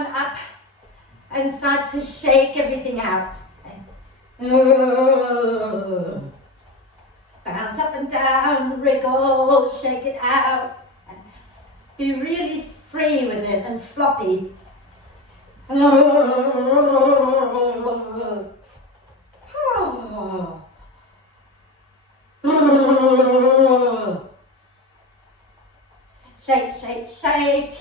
on up and start to shake everything out. Bounce up and down, wriggle, shake it out. Be really free with it and floppy. Shake, shake, shake.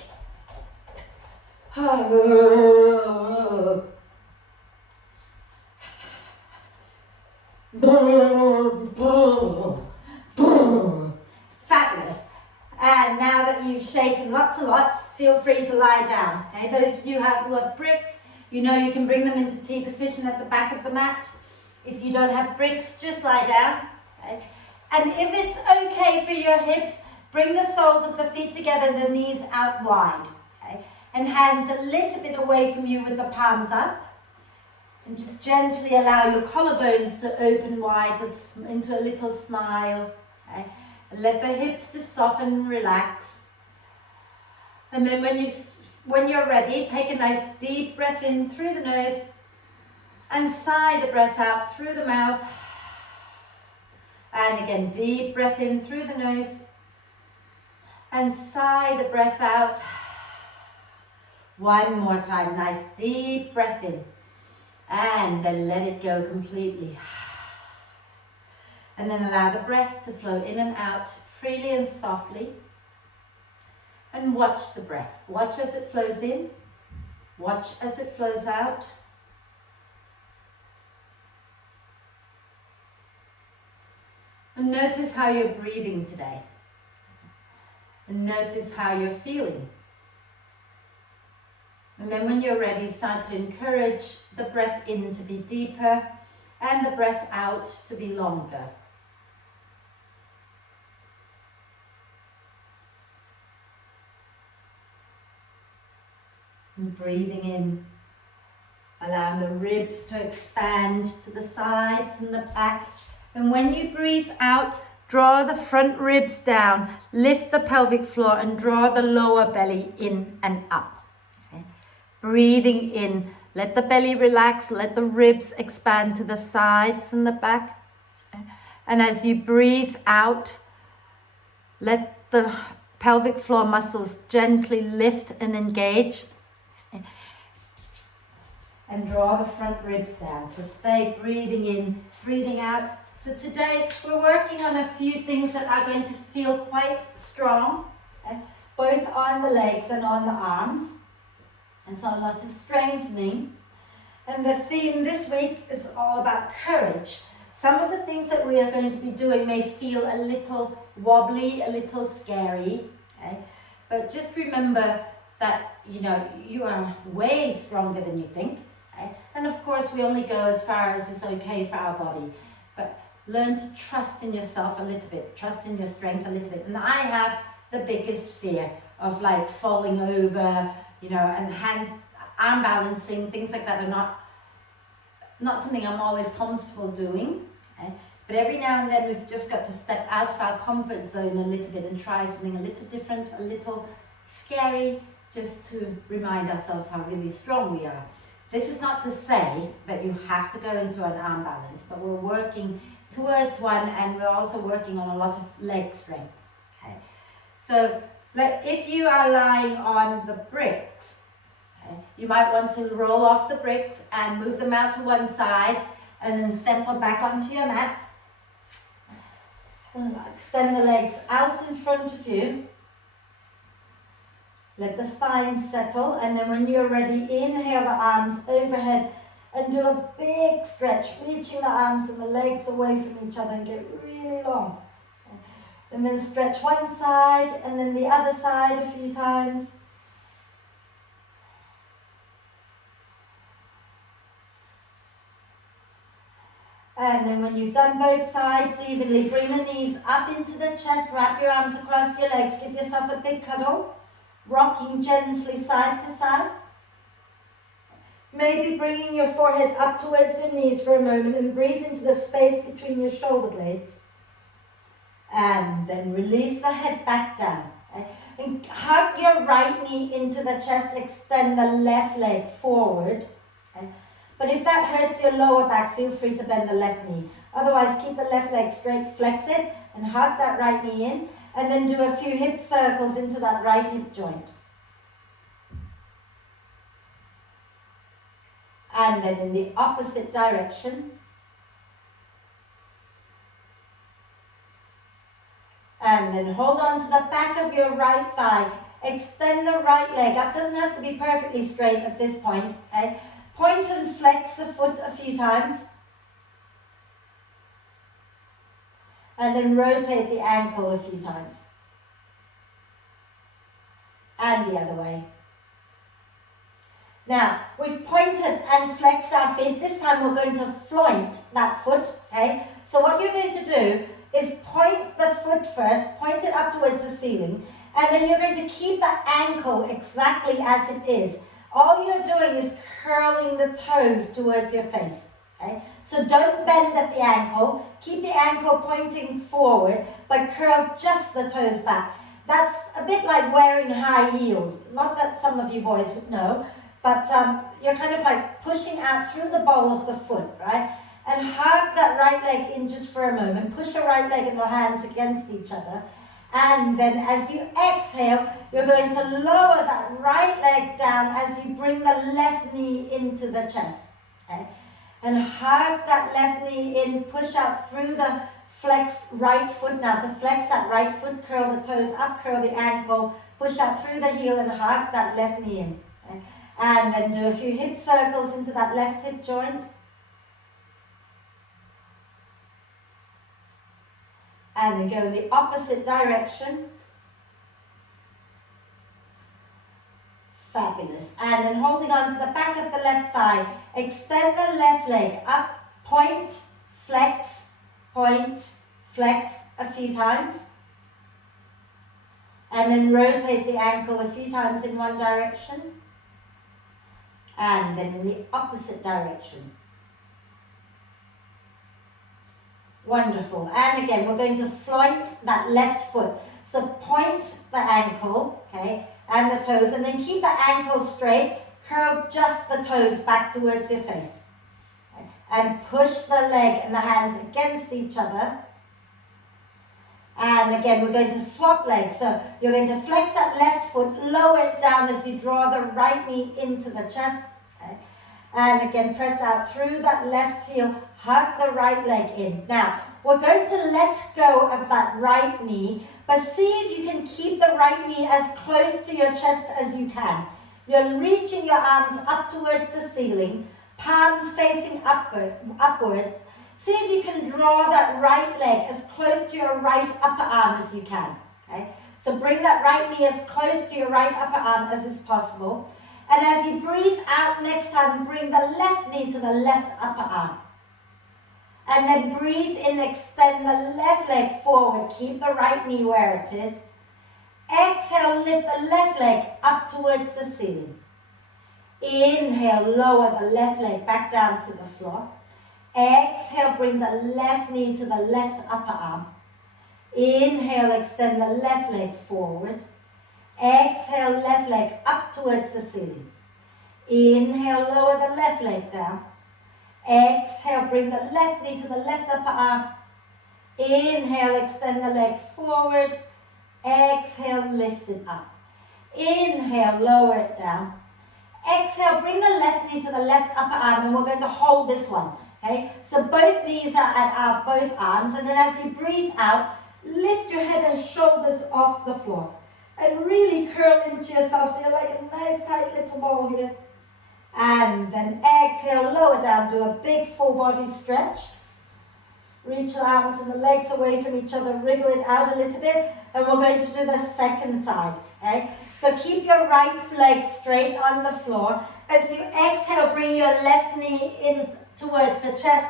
Fabulous. And now that you've shaken lots and lots, feel free to lie down. Okay, those of you who have bricks, you know you can bring them into T position at the back of the mat. If you don't have bricks, just lie down. Okay? And if it's okay for your hips, bring the soles of the feet together, the knees out wide. Okay? And hands a little bit away from you with the palms up. And just gently allow your collarbones to open wide into a little smile. Okay? And let the hips just soften and relax. And then when you're ready, take a nice deep breath in through the nose and sigh the breath out through the mouth. And again, deep breath in through the nose and sigh the breath out. One more time, nice deep breath in and then let it go completely. And then allow the breath to flow in and out freely and softly. And watch the breath. Watch as it flows in. Watch as it flows out. And notice how you're breathing today. And notice how you're feeling. And then when you're ready, start to encourage the breath in to be deeper and the breath out to be longer. And breathing in, allowing the ribs to expand to the sides and the back. And when you breathe out, draw the front ribs down, lift the pelvic floor and draw the lower belly in and up. Okay. Breathing in, let the belly relax, let the ribs expand to the sides and the back. Okay. And as you breathe out, let the pelvic floor muscles gently lift and engage. And draw the front ribs down. So stay breathing in, breathing out. So today we're working on a few things that are going to feel quite strong, both on the legs and on the arms. And so a lot of strengthening. And the theme this week is all about courage. Some of the things that we are going to be doing may feel a little wobbly, a little scary, okay? But just remember that, you know, you are way stronger than you think. Okay? And of course, we only go as far as is okay for our body. But learn to trust in yourself a little bit, trust in your strength a little bit. And I have the biggest fear of like falling over, you know, and hands, arm balancing, things like that are not something I'm always comfortable doing. Okay? But every now and then we've just got to step out of our comfort zone a little bit and try something a little different, a little scary, just to remind ourselves how really strong we are. This is not to say that you have to go into an arm balance, but we're working towards one and we're also working on a lot of leg strength. Okay? So if you are lying on the bricks, okay, you might want to roll off the bricks and move them out to one side and then settle back onto your mat. And extend the legs out in front of you. Let the spine settle, and then when you're ready, inhale the arms overhead and do a big stretch, reaching the arms and the legs away from each other and get really long. And then stretch one side and then the other side a few times. And then when you've done both sides evenly, bring the knees up into the chest, wrap your arms across your legs, give yourself a big cuddle. Rocking gently side to side. Maybe bringing your forehead up towards your knees for a moment and breathe into the space between your shoulder blades. And then release the head back down. Okay? And hug your right knee into the chest, extend the left leg forward. Okay? But if that hurts your lower back, feel free to bend the left knee. Otherwise, keep the left leg straight, flex it, and hug that right knee in. And then do a few hip circles into that right hip joint. And then in the opposite direction. And then hold on to the back of your right thigh. Extend the right leg up. Doesn't have to be perfectly straight at this point. Okay? Point and flex the foot a few times. And then rotate the ankle a few times. And the other way. Now, we've pointed and flexed our feet. This time we're going to floint that foot. Okay? So what you're going to do is point the foot first, point it up towards the ceiling, and then you're going to keep the ankle exactly as it is. All you're doing is curling the toes towards your face. Okay? So don't bend at the ankle, keep the ankle pointing forward, but curl just the toes back. That's a bit like wearing high heels. Not that some of you boys would know, but you're kind of like pushing out through the ball of the foot, right? And hug that right leg in just for a moment. Push your right leg and the hands against each other. And then as you exhale, you're going to lower that right leg down as you bring the left knee into the chest. Okay? And hug that left knee in, push out through the flexed right foot. Now, so flex that right foot, curl the toes up, curl the ankle, push out through the heel and hug that left knee in. Okay? And then do a few hip circles into that left hip joint. And then go in the opposite direction. Fabulous. And then holding on to the back of the left thigh, extend the left leg up, point, flex a few times. And then rotate the ankle a few times in one direction. And then in the opposite direction. Wonderful. And again, we're going to floint that left foot. So point the ankle, okay, and the toes, and then keep the ankle straight. Curl just the toes back towards your face. Okay, and push the leg and the hands against each other. And again, we're going to swap legs. So you're going to flex that left foot, lower it down as you draw the right knee into the chest. Okay. And again, press out through that left heel. Hug the right leg in. Now, we're going to let go of that right knee, but see if you can keep the right knee as close to your chest as you can. You're reaching your arms up towards the ceiling, palms facing upwards. See if you can draw that right leg as close to your right upper arm as you can. Okay? So bring that right knee as close to your right upper arm as is possible. And as you breathe out next time, bring the left knee to the left upper arm. And then breathe in, extend the left leg forward. Keep the right knee where it is. Exhale, lift the left leg up towards the ceiling. Inhale, lower the left leg back down to the floor. Exhale, bring the left knee to the left upper arm. Inhale, extend the left leg forward. Exhale, left leg up towards the ceiling. Inhale, lower the left leg down. Exhale, bring the left knee to the left upper arm. Inhale, extend the leg forward. Exhale, lift it up. Inhale, lower it down. Exhale, bring the left knee to the left upper arm, and we're going to hold this one. Okay, so both knees are at our both arms, and then as you breathe out, lift your head and shoulders off the floor. And really curl into yourself so you're like a nice tight little ball here. And then exhale, lower down, do a big full body stretch. Reach the arms and the legs away from each other, wriggle it out a little bit, and we're going to do the second side. Okay? So keep your right leg straight on the floor. As you exhale, bring your left knee in towards the chest,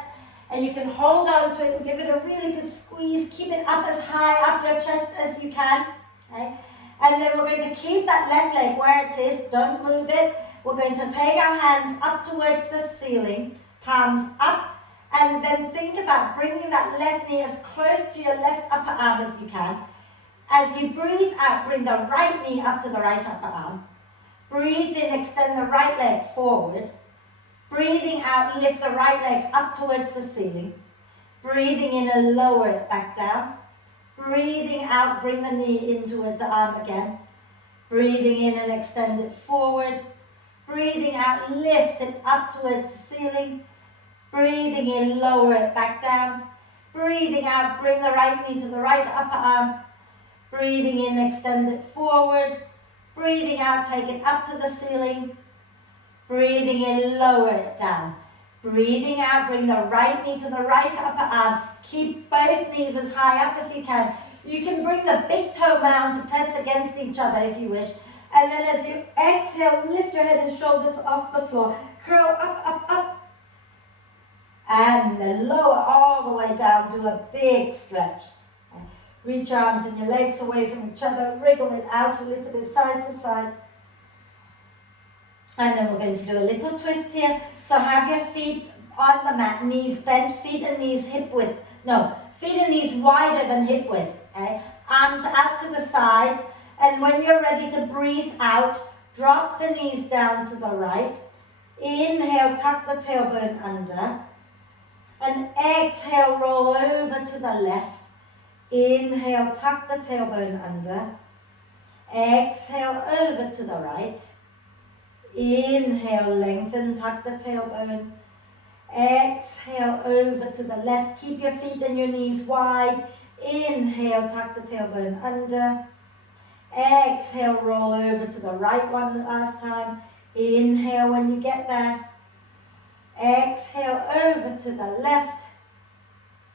and you can hold on to it and give it a really good squeeze. Keep it up as high up your chest as you can. Okay? And then we're going to keep that left leg where it is. Don't move it. We're going to take our hands up towards the ceiling, palms up, and then think about bringing that left knee as close to your left upper arm as you can. As you breathe out, bring the right knee up to the right upper arm. Breathe in, extend the right leg forward. Breathing out, lift the right leg up towards the ceiling. Breathing in and lower it back down. Breathing out, bring the knee in towards the arm again. Breathing in and extend it forward. Breathing out, lift it up towards the ceiling. Breathing in, lower it back down. Breathing out, bring the right knee to the right upper arm. Breathing in, extend it forward. Breathing out, take it up to the ceiling. Breathing in, lower it down. Breathing out, bring the right knee to the right upper arm. Keep both knees as high up as you can. You can bring the big toe mound to press against each other if you wish. And then as you exhale, lift your head and shoulders off the floor. Curl up, up, up. And then lower all the way down to a big stretch. Reach arms and your legs away from each other. Wriggle it out a little bit side to side. And then we're going to do a little twist here. So have your feet on the mat, knees bent, feet and knees hip width. No, feet and knees wider than hip width. Okay? Arms out to the sides. And when you're ready to breathe out, drop the knees down to the right. Inhale, tuck the tailbone under. And exhale, roll over to the left. Inhale, tuck the tailbone under. Exhale, over to the right. Inhale, lengthen, tuck the tailbone. Exhale, over to the left. Keep your feet and your knees wide. Inhale, tuck the tailbone under. Exhale, roll over to the right one last time. Inhale when you get there. Exhale, over to the left.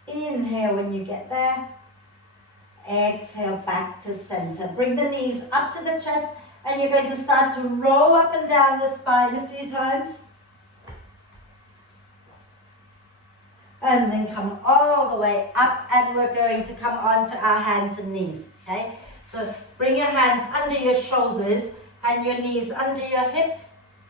Inhale when you get there. Exhale, back to center. Bring the knees up to the chest. And you're going to start to roll up and down the spine a few times. And then come all the way up, and we're going to come onto our hands and knees, okay? So bring your hands under your shoulders and your knees under your hips,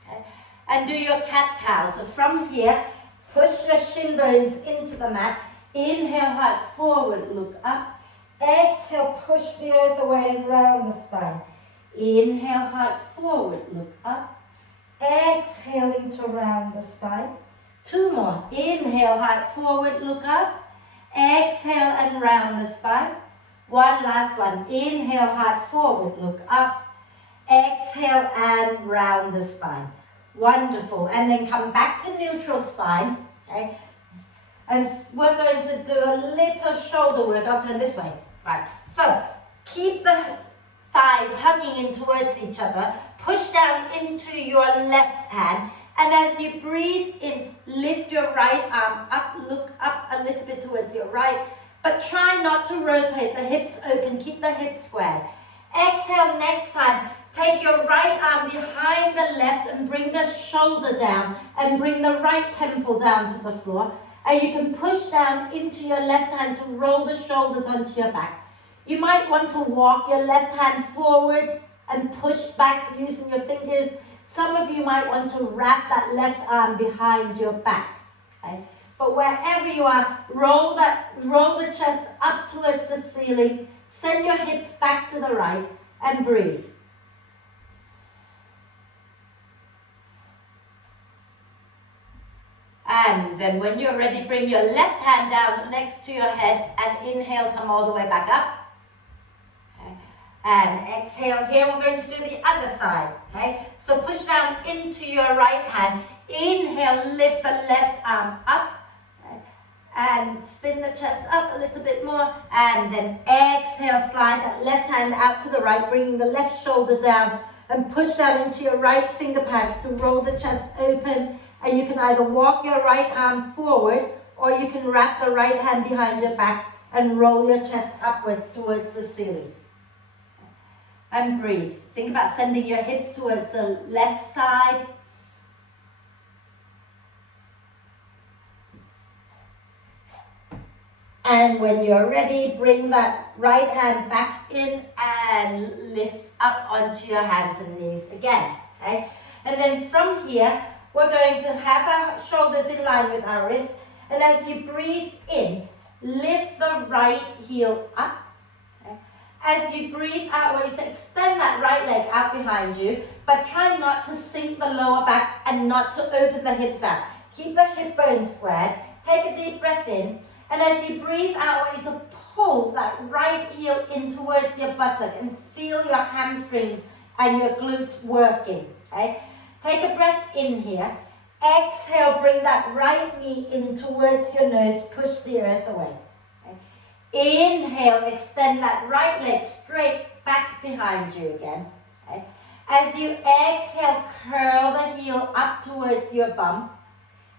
okay? And do your cat-cow. So from here, push your shin bones into the mat. Inhale, heart forward, look up. Exhale, push the earth away and round the spine. Inhale, heart forward, look up. Exhaling to round the spine. Two more. Inhale, heart forward, look up. Exhale and round the spine. One last one. Inhale, heart forward, look up. Exhale and round the spine. Wonderful. And then come back to neutral spine. Okay. And we're going to do a little shoulder work. I'll turn this way. Right. So keep the thighs hugging in towards each other. Push down into your left hand. And as you breathe in, lift your right arm up, look up a little bit towards your right. But try not to rotate the hips open. Keep the hips squared. Exhale next time. Take your right arm behind the left and bring the shoulder down. And bring the right temple down to the floor. And you can push down into your left hand to roll the shoulders onto your back. You might want to walk your left hand forward and push back using your fingers. Some of you might want to wrap that left arm behind your back. Okay? But wherever you are, roll the chest up towards the ceiling. Send your hips back to the right and breathe. And then when you're ready, bring your left hand down next to your head and inhale, come all the way back up. And exhale here, we're going to do the other side, okay? So push down into your right hand. Inhale, lift the left arm up. Okay? And spin the chest up a little bit more. And then exhale, slide that left hand out to the right, bringing the left shoulder down. And push down into your right finger pads to roll the chest open. And you can either walk your right arm forward, or you can wrap the right hand behind your back and roll your chest upwards towards the ceiling. And breathe. Think about sending your hips towards the left side. And when you're ready, bring that right hand back in and lift up onto your hands and knees again. Okay? And then from here, we're going to have our shoulders in line with our wrists. And as you breathe in, lift the right heel up. Okay? As you breathe out, I want you to extend that right leg out behind you, but try not to sink the lower back and not to open the hips out. Keep the hip bones squared. Take a deep breath in, and as you breathe out, I want you to pull that right heel in towards your buttock and feel your hamstrings and your glutes working, okay? Take a breath in here. Exhale, bring that right knee in towards your nose, push the earth away. Okay? Inhale, extend that right leg straight back behind you again. Okay? As you exhale, curl the heel up towards your bum.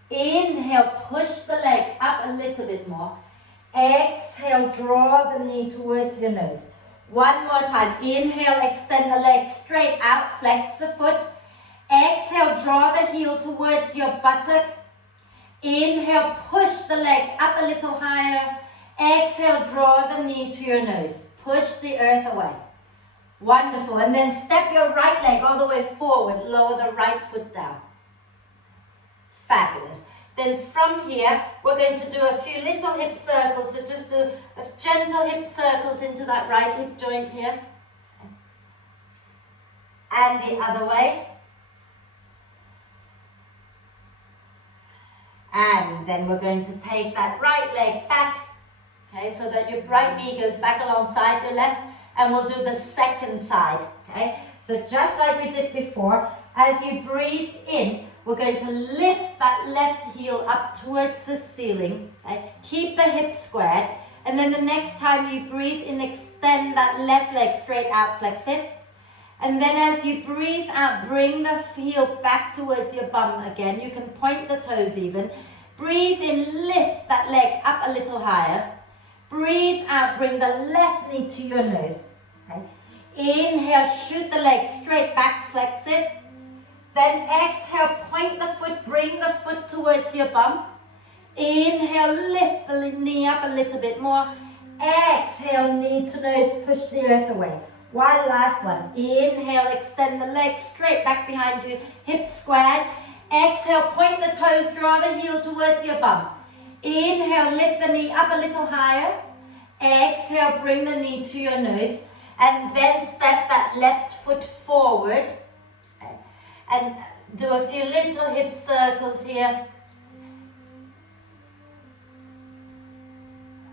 Inhale, push the leg up a little bit more. Exhale, draw the knee towards your nose. One more time. Inhale, extend the leg straight out, flex the foot. Exhale, draw the heel towards your buttock. Inhale, push the leg up a little higher. Exhale, draw the knee to your nose. Push the earth away. Wonderful. And then step your right leg all the way forward. Lower the right foot down. Fabulous. Then from here, we're going to do a few little hip circles. So just do a gentle hip circles into that right hip joint here. And the other way. And then we're going to take that right leg back, okay, so that your right knee goes back alongside your left, and we'll do the second side, okay? So just like we did before, as you breathe in, we're going to lift that left heel up towards the ceiling, okay? Keep the hips squared, and then the next time you breathe in, extend that left leg straight out, flex it. And then as you breathe out, bring the heel back towards your bum again. You can point the toes even. Breathe in, lift that leg up a little higher. Breathe out, bring the left knee to your nose. Okay. Inhale, shoot the leg straight back, flex it. Then exhale, point the foot, bring the foot towards your bum. Inhale, lift the knee up a little bit more. Exhale, knee to nose, push the earth away. One last one. Inhale, extend the leg straight back behind you, hips squared. Exhale, point the toes, draw the heel towards your bum. Inhale, lift the knee up a little higher. Exhale, bring the knee to your nose. And then step that left foot forward. And do a few little hip circles here.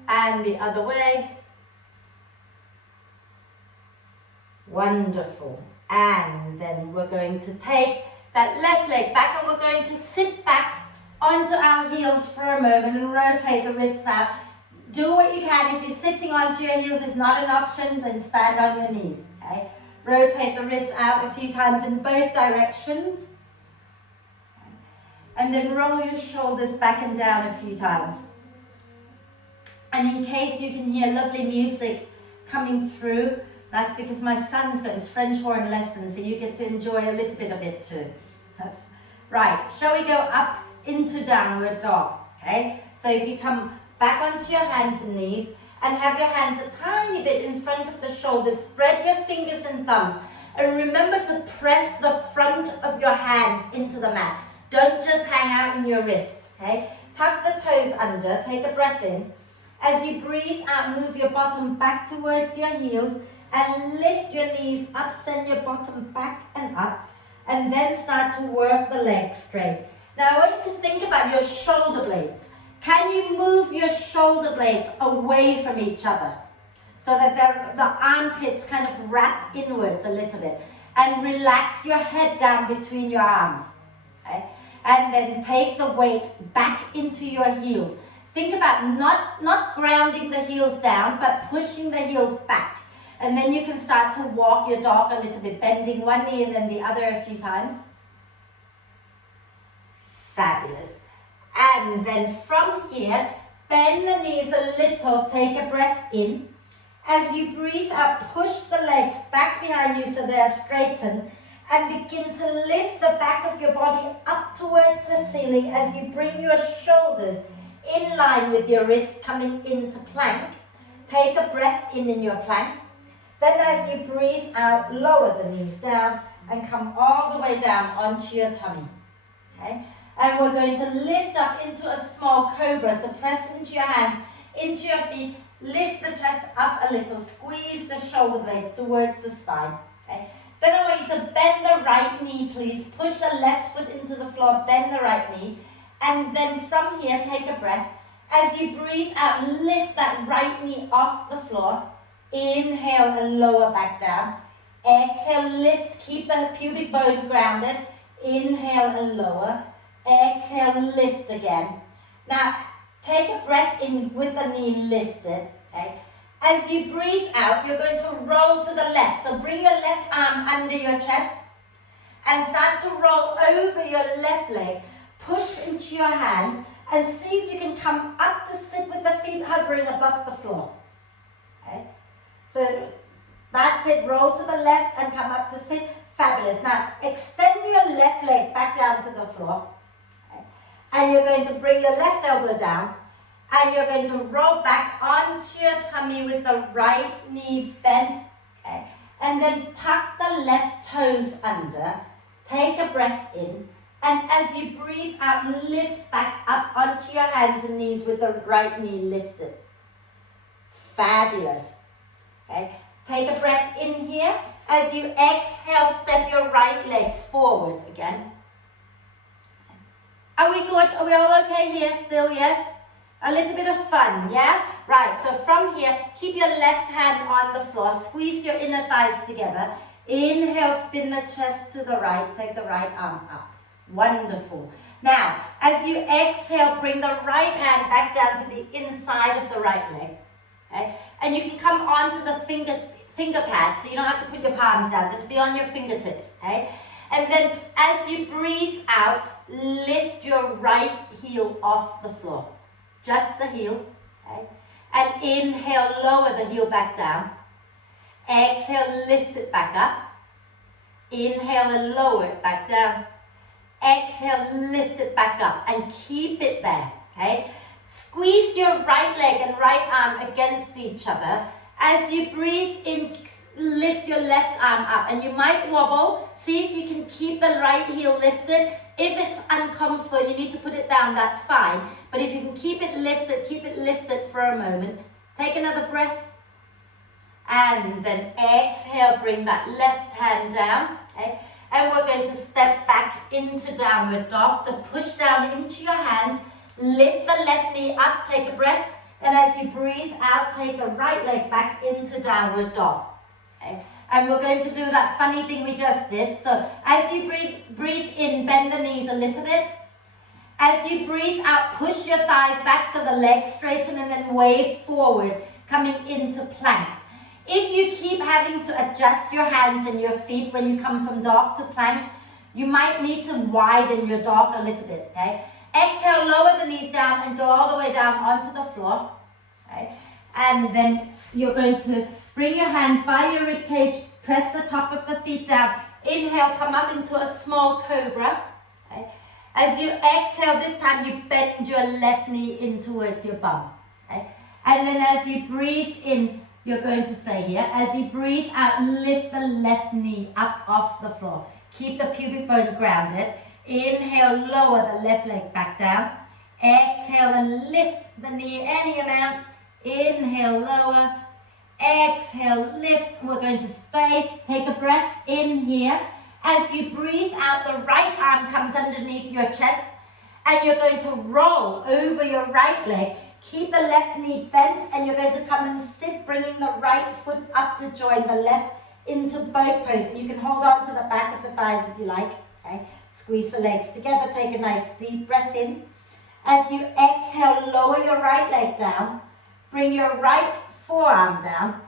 And the other way. Wonderful. And then we're going to take that left leg back and we're going to sit back onto our heels for a moment and rotate the wrists out. Do what you can. If you're sitting onto your heels is not an option, then stand on your knees. Okay? Rotate the wrists out a few times in both directions. And then roll your shoulders back and down a few times. And in case you can hear lovely music coming through, that's because my son's got his French horn lesson, so you get to enjoy a little bit of it too. That's right. Shall we go up into downward dog? Okay. So if you come back onto your hands and knees and have your hands a tiny bit in front of the shoulders, spread your fingers and thumbs, and remember to press the front of your hands into the mat. Don't just hang out in your wrists. Okay. Tuck the toes under. Take a breath in. As you breathe out, move your bottom back towards your heels. And lift your knees up, send your bottom back and up, and then start to work the legs straight. Now I want you to think about your shoulder blades. Can you move your shoulder blades away from each other so that the armpits kind of wrap inwards a little bit, and relax your head down between your arms, okay? And then take the weight back into your heels. Think about not grounding the heels down, but pushing the heels back. And then you can start to walk your dog a little bit, bending one knee and then the other a few times. Fabulous. And then from here, bend the knees a little, take a breath in. As you breathe out, push the legs back behind you so they are straightened, and begin to lift the back of your body up towards the ceiling as you bring your shoulders in line with your wrists coming into plank. Take a breath in your plank. Then as you breathe out, lower the knees down and come all the way down onto your tummy. Okay? And we're going to lift up into a small cobra. So press into your hands, into your feet, Lift the chest up a little. Squeeze the shoulder blades towards the spine. Okay. Then I want you to bend the right knee, please. Push the left foot into the floor, bend the right knee. And then from here, take a breath. As you breathe out, lift that right knee off the floor. Inhale and lower back down. Exhale, lift, keep the pubic bone grounded. Inhale and lower. Exhale, lift again. Now, take a breath in with the knee lifted. Okay. As you breathe out, you're going to roll to the left. So bring your left arm under your chest and start to roll over your left leg. Push into your hands and see if you can come up to sit with the feet hovering above the floor. Okay. So that's it. Roll to the left and come up to sit. Fabulous. Now extend your left leg back down to the floor. Okay. And you're going to bring your left elbow down. And you're going to roll back onto your tummy with the right knee bent. Okay. And then tuck the left toes under. Take a breath in. And as you breathe out, lift back up onto your hands and knees with the right knee lifted. Fabulous. Okay. Take a breath in here. As you exhale, step your right leg forward again. Are we good? Are we all okay here still? Yes? A little bit of fun, yeah? Right, so from here, keep your left hand on the floor. Squeeze your inner thighs together. Inhale, spin the chest to the right. Take the right arm up. Wonderful. Now, as you exhale, bring the right hand back down to the inside of the right leg. Okay? And you can come onto the finger pads, so you don't have to put your palms down. Just be on your fingertips. Okay? And then as you breathe out, lift your right heel off the floor. Just the heel. Okay? And inhale, lower the heel back down. Exhale, lift it back up. Inhale and lower it back down. Exhale, lift it back up and keep it there. Okay? Squeeze your right leg and right arm against each other. As you breathe in, lift your left arm up, and you might wobble. See if you can keep the right heel lifted. If it's uncomfortable, you need to put it down, that's fine. But if you can keep it lifted for a moment. Take another breath. And then exhale, bring that left hand down. Okay? And we're going to step back into downward dog. So push down into your hands. Lift the left knee up, take a breath. And as you breathe out, take the right leg back into downward dog. Okay? And we're going to do that funny thing we just did. So as you breathe in, bend the knees a little bit. As you breathe out, push your thighs back so the legs straighten and then wave forward, coming into plank. If you keep having to adjust your hands and your feet when you come from dog to plank, you might need to widen your dog a little bit, okay? Exhale, lower the knees down and go all the way down onto the floor, okay? And then you're going to bring your hands by your rib cage, press the top of the feet down. Inhale, come up into a small cobra, okay? As you exhale, this time you bend your left knee in towards your bum, okay? And then as you breathe in, you're going to say here, as you breathe out, lift the left knee up off the floor. Keep the pubic bone grounded. Inhale, lower the left leg back down. Exhale and lift the knee any amount. Inhale, lower. Exhale, lift. We're going to stay. Take a breath in here. As you breathe out, the right arm comes underneath your chest and you're going to roll over your right leg. Keep the left knee bent and you're going to come and sit, bringing the right foot up to join the left into boat pose. And you can hold on to the back of the thighs if you like. Okay? Squeeze the legs together. Take a nice deep breath in. As you exhale, lower your right leg down. Bring your right forearm down.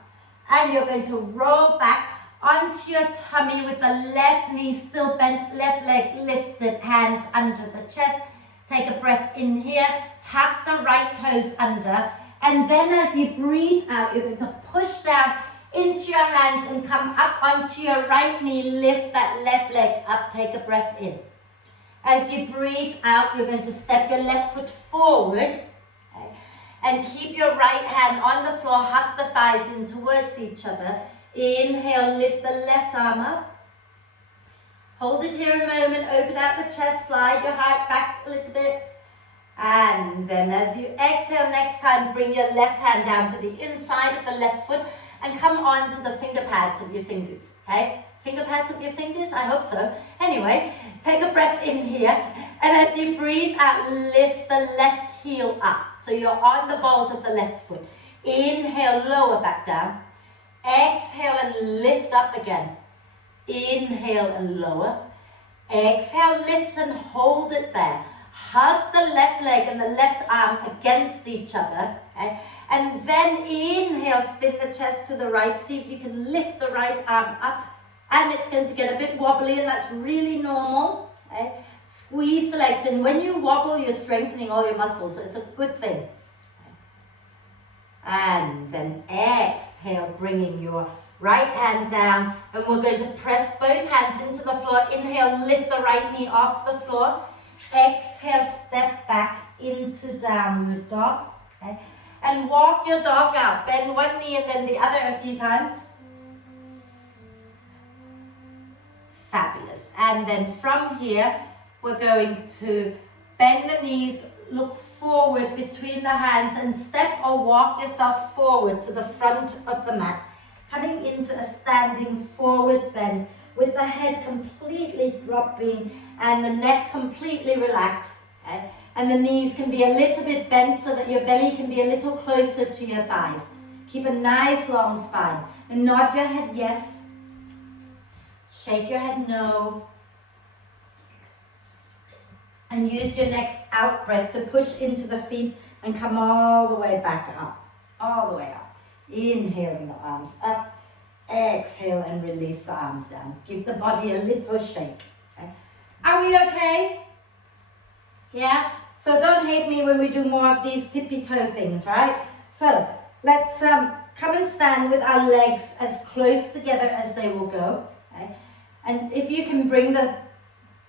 And you're going to roll back onto your tummy with the left knee still bent, left leg lifted, hands under the chest. Take a breath in here, tuck the right toes under, and then as you breathe out, you're going to push down into your hands and come up onto your right knee, lift that left leg up, take a breath in. As you breathe out, you're going to step your left foot forward, okay, and keep your right hand on the floor, hug the thighs in towards each other. Inhale, lift the left arm up. Hold it here a moment, open out the chest, slide your heart back a little bit. And then as you exhale next time, bring your left hand down to the inside of the left foot and come on to the finger pads of your fingers, okay? Finger pads of your fingers? I hope so. Anyway, take a breath in here. And as you breathe out, lift the left heel up. So you're on the balls of the left foot. Inhale, lower back down. Exhale and lift up again. Inhale and lower. Exhale, lift and hold it there. Hug the left leg and the left arm against each other. Okay? And then inhale, spin the chest to the right. See if you can lift the right arm up. And it's going to get a bit wobbly, and that's really normal. Okay? Squeeze the legs, and when you wobble, you're strengthening all your muscles, so it's a good thing. Okay? And then exhale, bringing your right hand down, and we're going to press both hands into the floor. Inhale, lift the right knee off the floor. Exhale, step back into downward dog. Okay? And walk your dog out. Bend one knee and then the other a few times. Fabulous. And then from here, we're going to bend the knees, look forward between the hands, and step or walk yourself forward to the front of the mat, coming into a standing forward bend with the head completely dropping and the neck completely relaxed. Okay? And the knees can be a little bit bent so that your belly can be a little closer to your thighs. Keep a nice long spine. And nod your head yes. Shake your head no. And use your next out breath to push into the feet and come all the way back up. All the way up. Inhaling the arms up. Exhale and release the arms down. Give the body a little shake. Okay? Are we okay? Yeah? So don't hate me when we do more of these tippy toe things, right? So let's come and stand with our legs as close together as they will go. Okay? And if you can bring the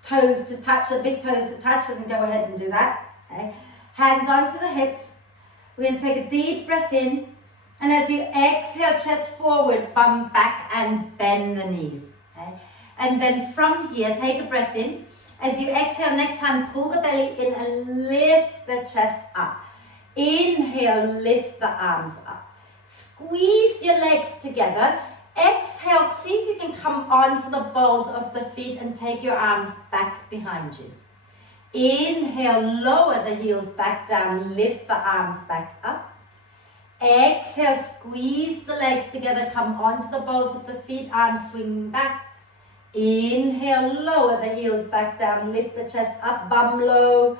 toes to touch, the big toes to touch, then go ahead and do that. Okay? Hands onto the hips. We're going to take a deep breath in. And as you exhale, chest forward, bum back, and bend the knees. Okay? And then from here, take a breath in. As you exhale, next time, pull the belly in and lift the chest up. Inhale, lift the arms up. Squeeze your legs together. Exhale, see if you can come onto the balls of the feet and take your arms back behind you. Inhale, lower the heels back down, lift the arms back up. Exhale, squeeze the legs together, come onto the balls of the feet, arms swing back. Inhale, lower the heels back down, lift the chest up, bum low.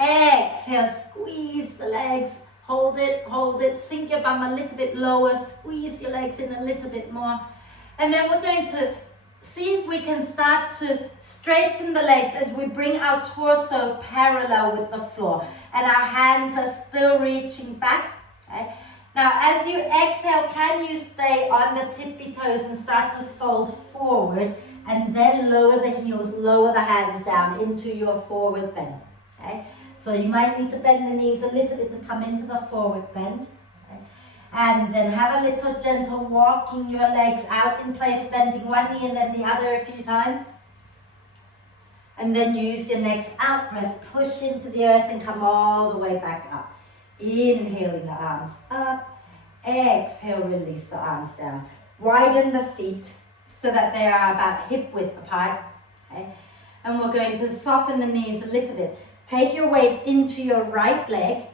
Exhale, squeeze the legs, hold it, sink your bum a little bit lower, squeeze your legs in a little bit more. And then we're going to see if we can start to straighten the legs as we bring our torso parallel with the floor. And our hands are still reaching back. Okay? Now, as you exhale, can you stay on the tippy toes and start to fold forward and then lower the heels, lower the hands down into your forward bend. Okay? So you might need to bend the knees a little bit to come into the forward bend. Okay? And then have a little gentle walking your legs out in place, bending one knee and then the other a few times. And then use your next out breath, push into the earth and come all the way back up. Inhaling the arms up, exhale, release the arms down. Widen the feet so that they are about hip width apart. Okay? And we're going to soften the knees a little bit. Take your weight into your right leg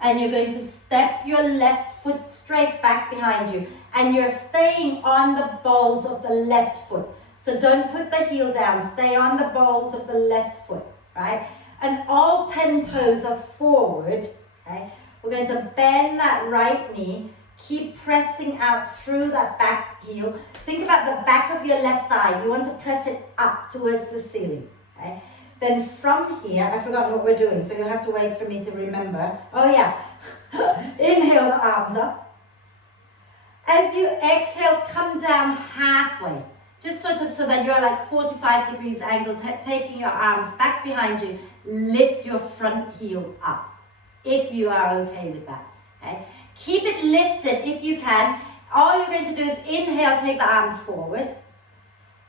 and you're going to step your left foot straight back behind you. And you're staying on the balls of the left foot. So don't put the heel down, stay on the balls of the left foot, right? And all 10 toes are forward, okay? We're going to bend that right knee, keep pressing out through that back heel. Think about the back of your left thigh. You want to press it up towards the ceiling. Okay? Then from here, I've forgotten what we're doing, so you'll have to wait for me to remember. Oh yeah, inhale the arms up. As you exhale, come down halfway. Just sort of so that you're like 45 degrees angle, taking your arms back behind you. Lift your front heel up. If you are okay with that. Okay? Keep it lifted if you can. All you're going to do is inhale, take the arms forward.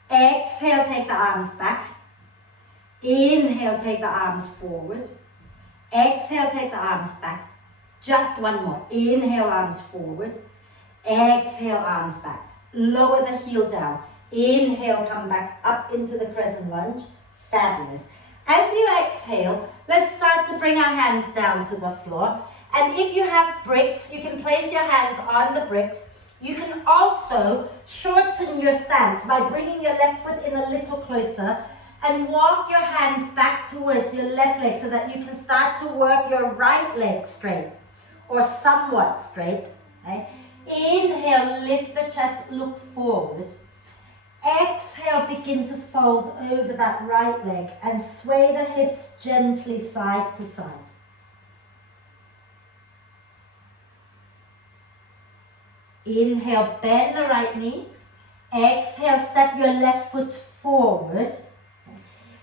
Exhale, take the arms back. Inhale, take the arms forward. Exhale, take the arms back. Just one more. Inhale, arms forward. Exhale, arms back. Lower the heel down. Inhale, come back up into the crescent lunge. Fabulous. As you exhale, let's start to bring our hands down to the floor. And if you have bricks, you can place your hands on the bricks. You can also shorten your stance by bringing your left foot in a little closer and walk your hands back towards your left leg so that you can start to work your right leg straight or somewhat straight. Okay? Inhale, lift the chest, look forward. Exhale, begin to fold over that right leg and sway the hips gently side to side. Inhale, bend the right knee. Exhale, step your left foot forward.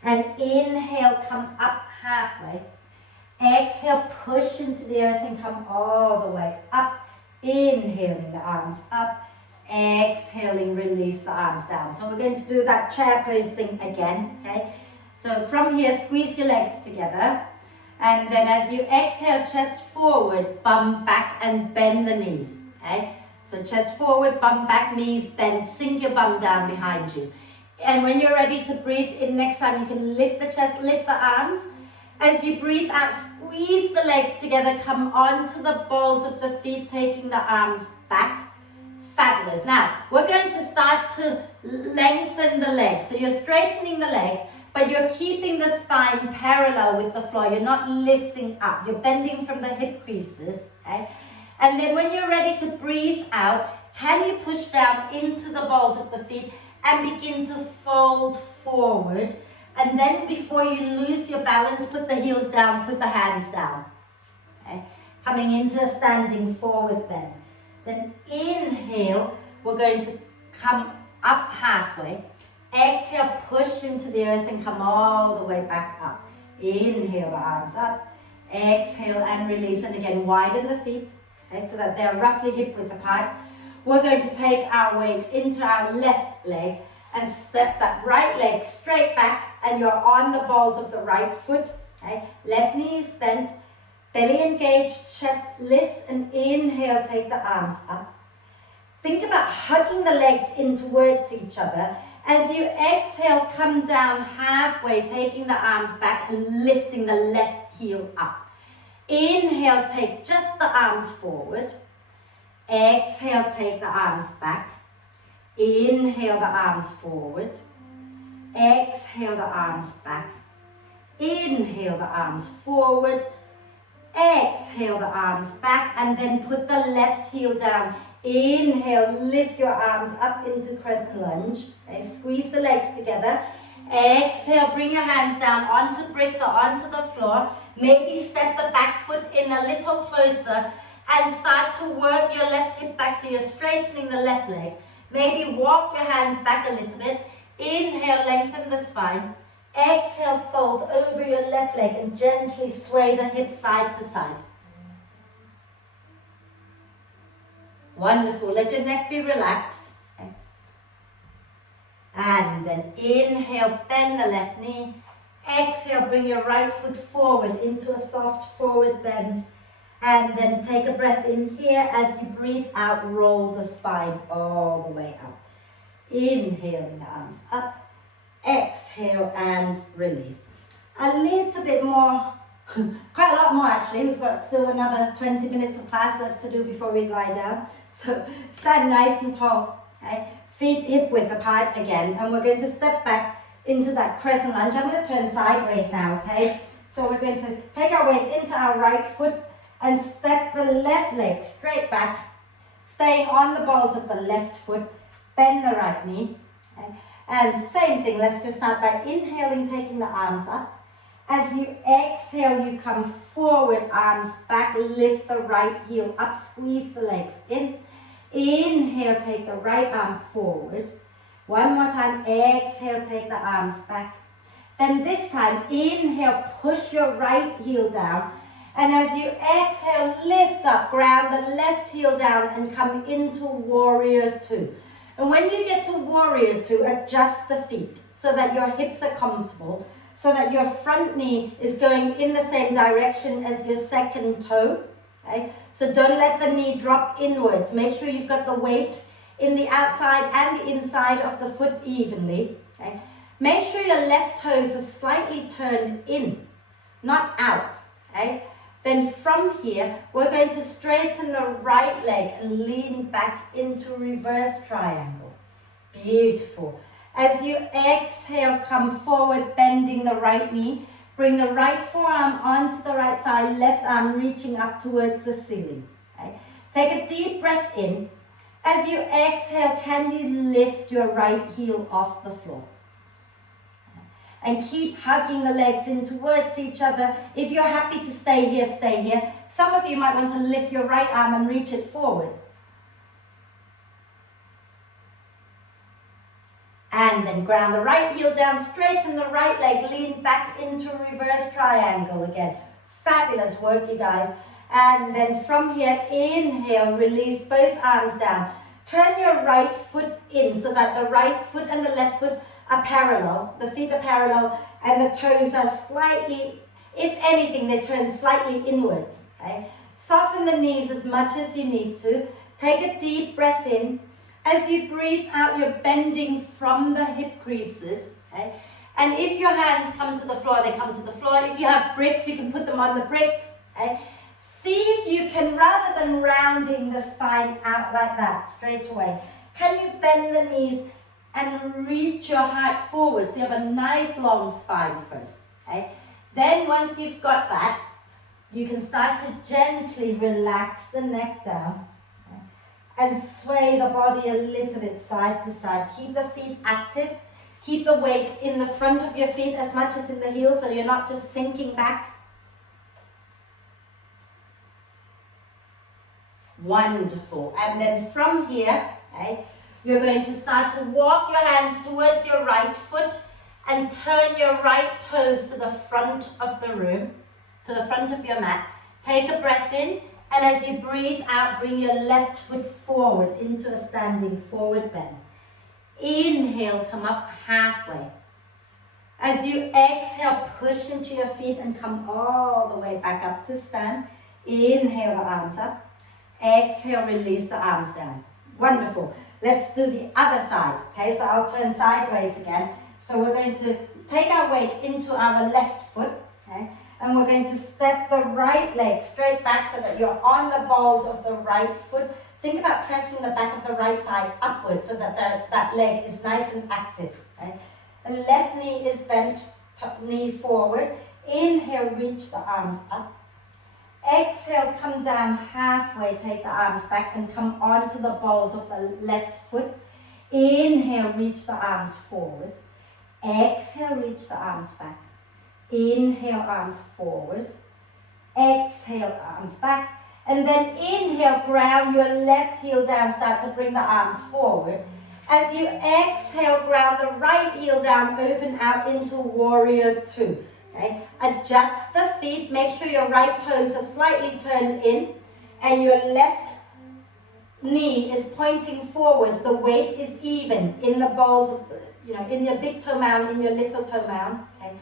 And inhale, come up halfway. Exhale, push into the earth and come all the way up. Inhaling the arms up. Exhaling, release the arms down. So we're going to do that chair pose thing again, okay? So from here, squeeze your legs together. And then as you exhale, chest forward, bum back and bend the knees, okay? So chest forward, bum back, knees bend, sink your bum down behind you. And when you're ready to breathe in next time, you can lift the chest, lift the arms. As you breathe out, squeeze the legs together, come onto the balls of the feet, taking the arms back. Fabulous. Now, we're going to start to lengthen the legs. So you're straightening the legs, but you're keeping the spine parallel with the floor. You're not lifting up. You're bending from the hip creases, okay? And then when you're ready to breathe out, can you push down into the balls of the feet and begin to fold forward? And then before you lose your balance, put the heels down, put the hands down. Okay? Coming into a standing forward bend. Then inhale, we're going to come up halfway. Exhale, push into the earth and come all the way back up. Inhale, the arms up. Exhale and release, and again widen the feet, okay, so that they're roughly hip width apart. We're going to take our weight into our left leg and step that right leg straight back, and you're on the balls of the right foot. Okay? Left knee is bent, belly engaged, chest lift, and inhale, take the arms up. Think about hugging the legs in towards each other. As you exhale, come down halfway, taking the arms back and lifting the left heel up. Inhale, take just the arms forward. Exhale, take the arms back. Inhale, the arms forward. Exhale, the arms back. Inhale, the arms forward. Exhale, the arms back, and then put the left heel down. Inhale, lift your arms up into crescent lunge. Okay, squeeze the legs together. Exhale, bring your hands down onto bricks or onto the floor. Maybe step the back foot in a little closer and start to work your left hip back so you're straightening the left leg. Maybe walk your hands back a little bit. Inhale, lengthen the spine. Exhale, fold over your left leg and gently sway the hips side to side. Wonderful. Let your neck be relaxed. Okay. And then inhale, bend the left knee. Exhale, bring your right foot forward into a soft forward bend. And then take a breath in here. As you breathe out, roll the spine all the way up. Inhaling the arms up. Exhale and release. A little bit more, quite a lot more actually. We've got still another 20 minutes of class left to do before we lie down. So stand nice and tall. Okay? Feet hip width apart again. And we're going to step back into that crescent lunge. I'm going to turn sideways now, okay? So we're going to take our weight into our right foot and step the left leg straight back, staying on the balls of the left foot. Bend the right knee. Okay? And same thing, let's just start by inhaling, taking the arms up. As you exhale, you come forward, arms back, lift the right heel up, squeeze the legs in. Inhale, take the right arm forward. One more time, exhale, take the arms back. Then this time, inhale, push your right heel down. And as you exhale, lift up, ground the left heel down and come into warrior two. And when you get to warrior two, adjust the feet so that your hips are comfortable. so that your front knee is going in the same direction as your second toe. Okay? So don't let the knee drop inwards. Make sure you've got the weight in the outside and the inside of the foot evenly. Okay? Make sure your left toes are slightly turned in, not out. Okay? Then from here, we're going to straighten the right leg and lean back into reverse triangle. Beautiful. As you exhale, come forward, bending the right knee. Bring the right forearm onto the right thigh, left arm reaching up towards the ceiling. Okay? Take a deep breath in. As you exhale, can you lift your right heel off the floor? And keep hugging the legs in towards each other. If you're happy to stay here, stay here. Some of you might want to lift your right arm and reach it forward. And then ground the right heel down, straighten the right leg, lean back into reverse triangle again. Fabulous work, you guys. And then from here, inhale, release both arms down. Turn your right foot in so that the right foot and the left foot are parallel. The feet are parallel and the toes are slightly, if anything, they turn slightly inwards. Okay? Soften the knees as much as you need to. Take a deep breath in. As you breathe out, you're bending from the hip creases. Okay? And if your hands come to the floor, they come to the floor. If you have bricks, you can put them on the bricks. Okay? See if you can, rather than rounding the spine out like that, straight away, can you bend the knees and reach your heart forward so you have a nice long spine first. Okay? Then once you've got that, you can start to gently relax the neck down, okay? And sway the body a little bit side to side. Keep the feet active. Keep the weight in the front of your feet as much as in the heels so you're not just sinking back. Wonderful. And then from here, okay, you're going to start to walk your hands towards your right foot and turn your right toes to the front of the room, to the front of your mat. Take a breath in, and as you breathe out, bring your left foot forward into a standing forward bend. Inhale, come up halfway. As you exhale, push into your feet and come all the way back up to stand. Inhale, the arms up. Exhale, release the arms down. Wonderful. Let's do the other side. Okay, so I'll turn sideways again. So we're going to take our weight into our left foot. Okay, and we're going to step the right leg straight back so that you're on the balls of the right foot. Think about pressing the back of the right thigh upwards so that that leg is nice and active. Okay? The left knee is bent, knee forward. Inhale, reach the arms up. Exhale, come down halfway, take the arms back and come onto the balls of the left foot. Inhale, reach the arms forward. Exhale, reach the arms back. Inhale, arms forward. Exhale, arms back. And then inhale, ground your left heel down, start to bring the arms forward. As you exhale, ground the right heel down, open out into warrior two. Okay? Adjust the feet, make sure your right toes are slightly turned in and your left knee is pointing forward. The weight is even in the balls of, in your big toe mound, in your little toe mound. Okay?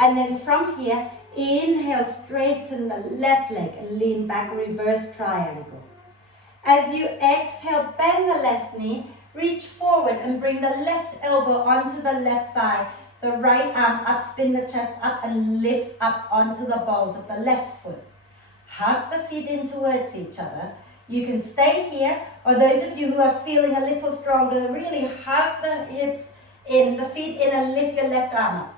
And then from here, inhale, straighten the left leg and lean back, reverse triangle. As you exhale, bend the left knee, reach forward and bring the left elbow onto the left thigh. The right arm up, spin the chest up and lift up onto the balls of the left foot. Hug the feet in towards each other. You can stay here, or those of you who are feeling a little stronger, really hug the hips in, the feet in, and lift your left arm up.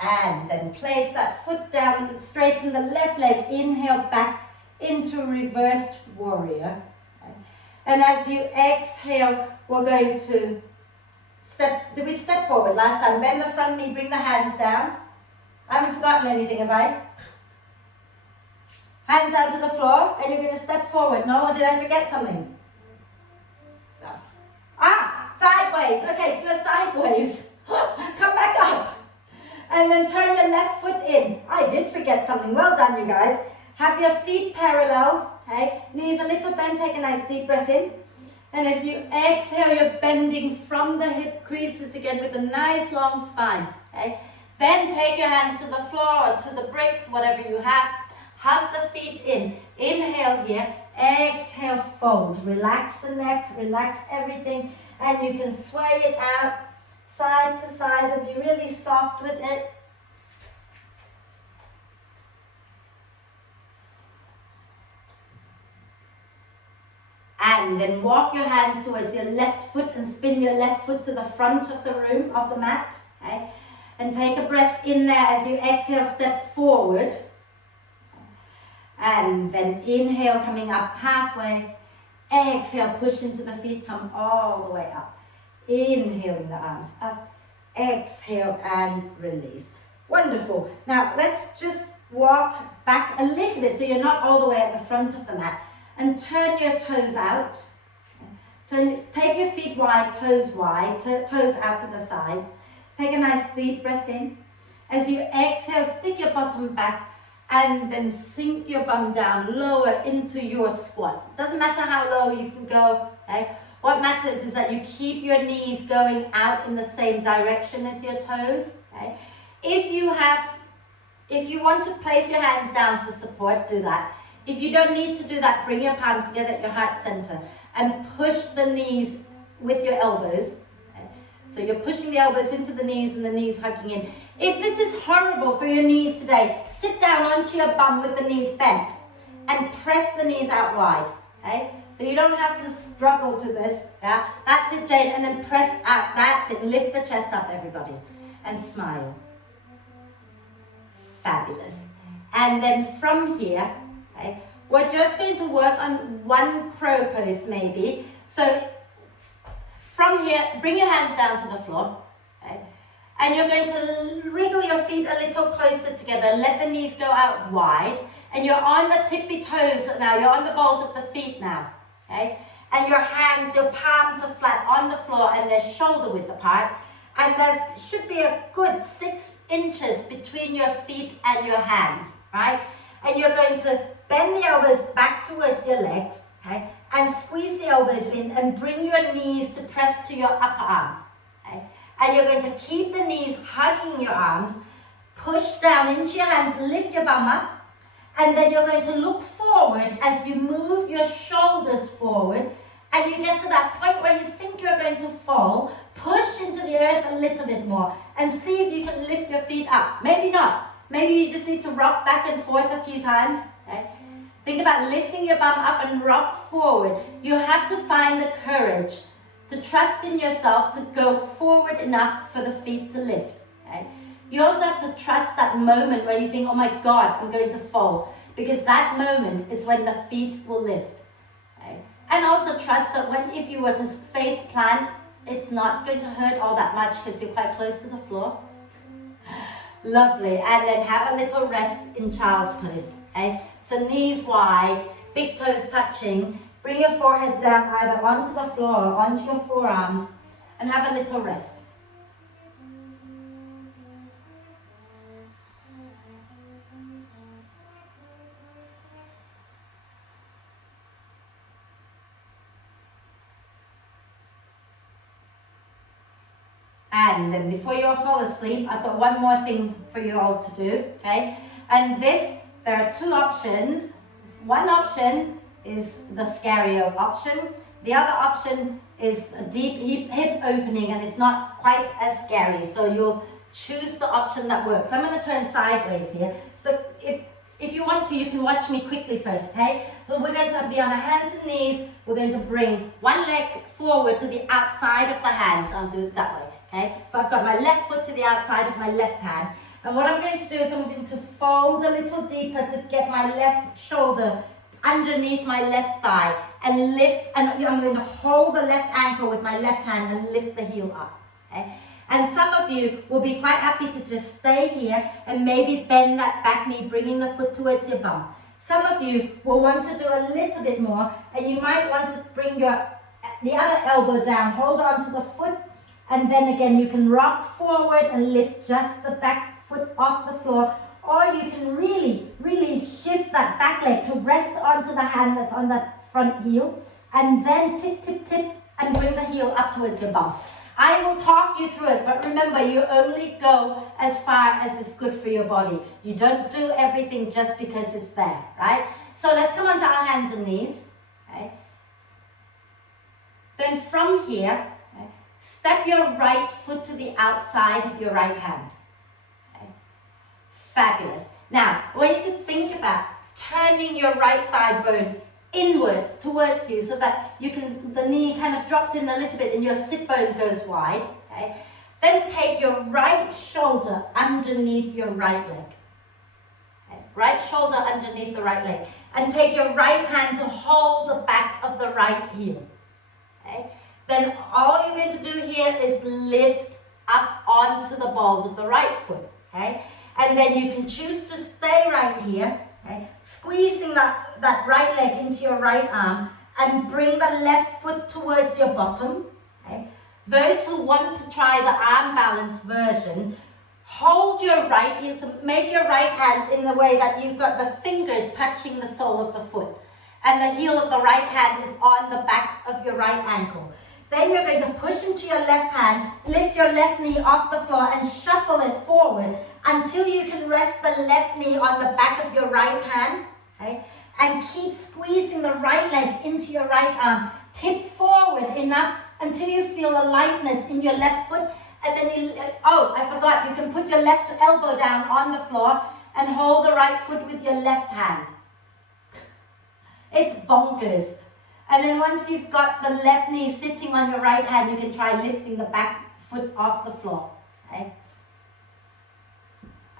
And then place that foot down, straighten the left leg, inhale back into reversed warrior. Okay. And as you exhale, we're going to did we step forward last time? Bend the front knee, bring the hands down. I haven't forgotten anything, have I? Hands down to the floor, and you're going to step forward. No, or did I forget something? No. Sideways. Okay, do a sideways. Come back up. And then turn your left foot in. I did forget something. Well done, you guys. Have your feet parallel. Okay, knees a little bent. Take a nice deep breath in. And as you exhale, you're bending from the hip creases again with a nice long spine. Okay? Then take your hands to the floor or to the bricks, whatever you have. Hug the feet in. Inhale here. Exhale, fold. Relax the neck, relax everything. And you can sway it out side to side and be really soft with it. And then walk your hands towards your left foot and spin your left foot to the front of the room, of the mat. Okay? And take a breath in there as you exhale, step forward. And then inhale, coming up halfway. Exhale, push into the feet, come all the way up. Inhaling the arms up. Exhale and release. Wonderful. Now let's just walk back a little bit so you're not all the way at the front of the mat. And turn your toes out. Take your feet wide, toes out to the sides. Take a nice deep breath in. As you exhale, stick your bottom back and then sink your bum down lower into your squat. It doesn't matter how low you can go. Okay? What matters is that you keep your knees going out in the same direction as your toes. Okay? If you want to place your hands down for support, do that. If you don't need to do that, bring your palms together at your heart center and push the knees with your elbows. Okay? So you're pushing the elbows into the knees and the knees hugging in. If this is horrible for your knees today, sit down onto your bum with the knees bent and press the knees out wide. Okay? So you don't have to struggle to this. Yeah? That's it, Jane. And then press out. That's it. Lift the chest up, everybody. And smile. Fabulous. And then from here, okay, we're just going to work on one crow pose maybe. So from here, bring your hands down to the floor. Okay, and you're going to wriggle your feet a little closer together. Let the knees go out wide. And you're on the tippy toes now. You're on the balls of the feet now. Okay? And your hands, your palms are flat on the floor and they're shoulder width apart. And there should be a good 6 inches between your feet and your hands, right? And you're going to bend the elbows back towards your legs, okay? And squeeze the elbows in and bring your knees to press to your upper arms, okay? And you're going to keep the knees hugging your arms, push down into your hands, lift your bum up, and then you're going to look forward as you move your shoulders forward, and you get to that point where you think you're going to fall, push into the earth a little bit more, and see if you can lift your feet up. Maybe not. Maybe you just need to rock back and forth a few times. Okay? Think about lifting your bum up and rock forward. You have to find the courage to trust in yourself to go forward enough for the feet to lift. Okay? You also have to trust that moment where you think, oh my God, I'm going to fall. Because that moment is when the feet will lift. Okay? And also trust that if you were to face plant, it's not going to hurt all that much because you're quite close to the floor. Lovely. And then have a little rest in child's pose. Okay? So knees wide, big toes touching. Bring your forehead down either onto the floor or onto your forearms and have a little rest. And then before you all fall asleep, I've got one more thing for you all to do, okay? And there are 2 options. One option is the Scario option. The other option is a deep hip opening, and it's not quite as scary. So you'll choose the option that works. I'm going to turn sideways here. So if you want to, you can watch me quickly first, okay? But we're going to be on our hands and knees. We're going to bring one leg forward to the outside of the hands. I'll do it that way. Okay, so I've got my left foot to the outside of my left hand. And what I'm going to do is I'm going to fold a little deeper to get my left shoulder underneath my left thigh and lift, and I'm going to hold the left ankle with my left hand and lift the heel up. Okay, and some of you will be quite happy to just stay here and maybe bend that back knee, bringing the foot towards your bum. Some of you will want to do a little bit more, and you might want to bring the other elbow down, hold on to the foot. And then again, you can rock forward and lift just the back foot off the floor. Or you can really, really shift that back leg to rest onto the hand that's on that front heel. and then tip, tip, tip, and bring the heel up towards your bum. I will talk you through it, but remember, you only go as far as is good for your body. You don't do everything just because it's there, right? So let's come onto our hands and knees. Okay? Then from here, okay, step your right foot to the outside of your right hand. Okay? Fabulous. Now, I want you to think about turning your right thigh bone inwards towards you so that you can, the knee kind of drops in a little bit and your sit bone goes wide. Okay? Then take your right shoulder underneath your right leg. Okay? Right shoulder underneath the right leg. And take your right hand to hold the back of the right heel. Okay? Then all you're going to do here is lift up onto the balls of the right foot. Okay? And then you can choose to stay right here. Okay? Squeezing that right leg into your right arm and bring the left foot towards your bottom. Okay? Those who want to try the arm balance version, hold your right heel, so make your right hand in the way that you've got the fingers touching the sole of the foot. And the heel of the right hand is on the back of your right ankle. Then you're going to push into your left hand, lift your left knee off the floor and shuffle it forward until you can rest the left knee on the back of your right hand. Okay? And keep squeezing the right leg into your right arm. Tip forward enough until you feel a lightness in your left foot. And then you, oh, I forgot, you can put your left elbow down on the floor and hold the right foot with your left hand. It's bonkers. And then once you've got the left knee sitting on your right hand, you can try lifting the back foot off the floor. Okay?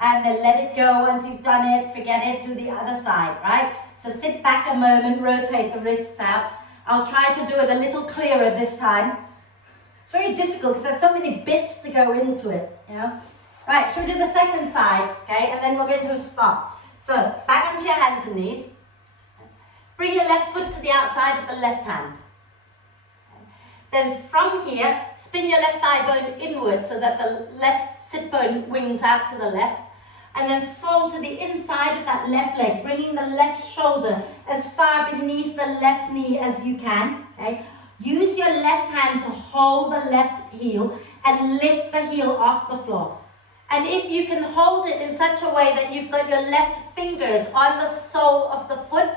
And then let it go. Once you've done it, forget it, do the other side, right? So sit back a moment, rotate the wrists out. I'll try to do it a little clearer this time. It's very difficult because there's so many bits to go into it, you know? Right, should we do the second side, okay? And then we're going to stop. So back onto your hands and knees. Bring your left foot to the outside of the left hand. Then from here, spin your left thigh bone inward so that the left sit bone wings out to the left. And then fold to the inside of that left leg, bringing the left shoulder as far beneath the left knee as you can. Okay? Use your left hand to hold the left heel and lift the heel off the floor. And if you can hold it in such a way that you've got your left fingers on the sole of the foot,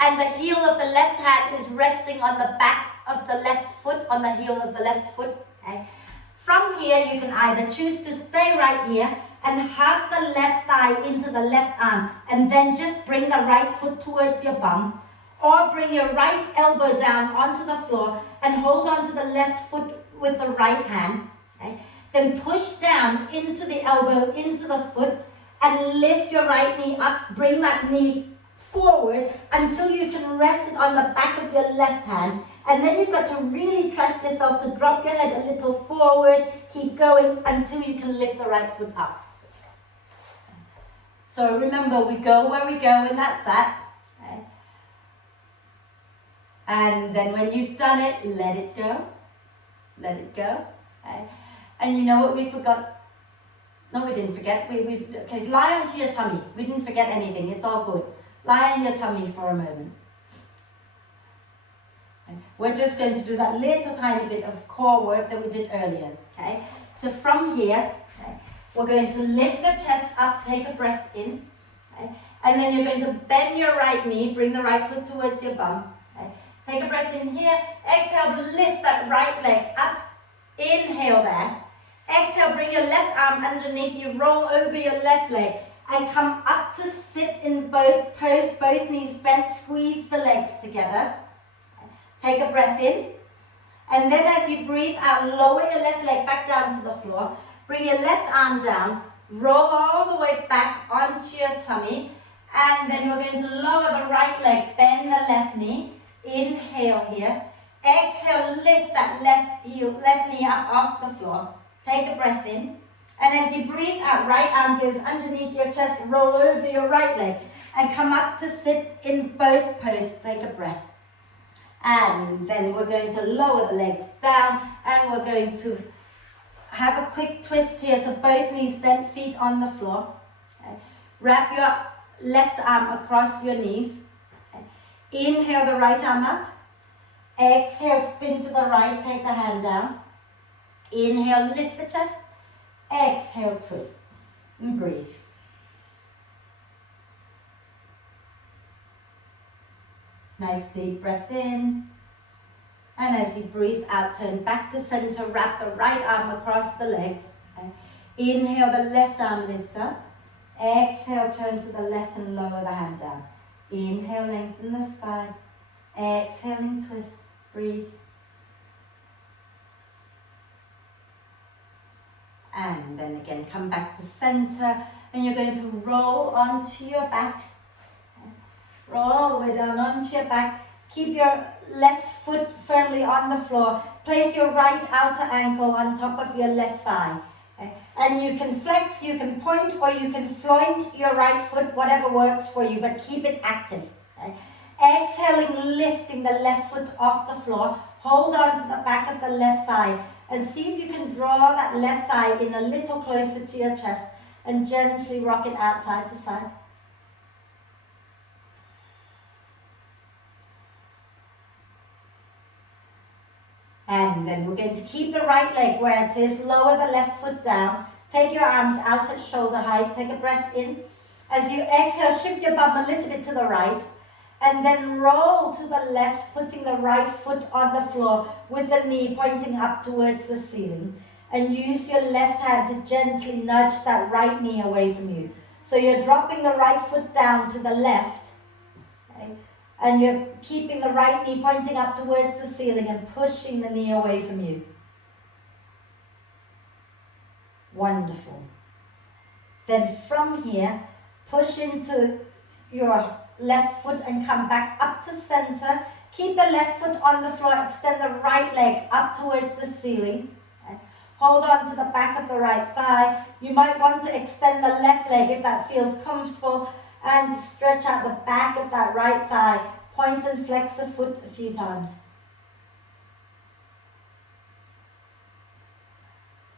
and the heel of the left hand is resting on the back of the left foot, on the heel of the left foot. Okay? From here, you can either choose to stay right here and hug the left thigh into the left arm, and then just bring the right foot towards your bum, or bring your right elbow down onto the floor and hold onto the left foot with the right hand. Okay? Then push down into the elbow, into the foot, and lift your right knee up, bring that knee forward until you can rest it on the back of your left hand. And then you've got to really trust yourself to drop your head a little forward, keep going until you can lift the right foot up. So remember, we go where we go and that's that. Okay? And then when you've done it, let it go. Let it go. Okay? And you know what we forgot? No, we didn't forget. Okay, lie onto your tummy. We didn't forget anything. It's all good. Lie on your tummy for a moment. Okay. We're just going to do that little tiny bit of core work that we did earlier. Okay. So from here, okay, we're going to lift the chest up, take a breath in. Okay. And then you're going to bend your right knee, bring the right foot towards your bum. Okay. Take a breath in here. Exhale, lift that right leg up. Inhale there. Exhale, bring your left arm underneath you, roll over your left leg. And come up to sit in both pose, both knees bent, squeeze the legs together. Take a breath in. And then as you breathe out, lower your left leg back down to the floor. Bring your left arm down, roll all the way back onto your tummy. And then we're going to lower the right leg, bend the left knee. Inhale here. Exhale, lift that left knee up off the floor. Take a breath in. And as you breathe out, right arm goes underneath your chest, roll over your right leg, and come up to sit in both poses. Take a breath. And then we're going to lower the legs down, and we're going to have a quick twist here, so both knees bent, feet on the floor. Okay. Wrap your left arm across your knees. Okay. Inhale the right arm up. Exhale, spin to the right, take the hand down. Inhale, lift the chest. Exhale, twist and breathe. Nice deep breath in. And as you breathe out, turn back to center, wrap the right arm across the legs. Okay. Inhale, the left arm lifts up. Exhale, turn to the left and lower the hand down. Inhale, lengthen the spine. Exhaling, twist, breathe. And then again, come back to center. And you're going to roll onto your back. Roll all the way down onto your back. Keep your left foot firmly on the floor. Place your right outer ankle on top of your left thigh. Okay. And you can flex, you can point, or you can floint your right foot, whatever works for you, but keep it active. Okay. Exhaling, lifting the left foot off the floor. Hold on to the back of the left thigh and see if you can draw that left thigh in a little closer to your chest and gently rock it out side to side. And then we're going to keep the right leg where it is, lower the left foot down, take your arms out at shoulder height, take a breath in. As you exhale, shift your bum a little bit to the right, and then roll to the left, putting the right foot on the floor with the knee pointing up towards the ceiling. And use your left hand to gently nudge that right knee away from you. So you're dropping the right foot down to the left, okay? And you're keeping the right knee pointing up towards the ceiling and pushing the knee away from you. Wonderful. Then from here, push into your left foot and come back up to center. Keep the left foot on the floor, extend the right leg up towards the ceiling. Okay. Hold on to the back of the right thigh. You might want to extend the left leg if that feels comfortable, and stretch out the back of that right thigh. Point and flex the foot a few times.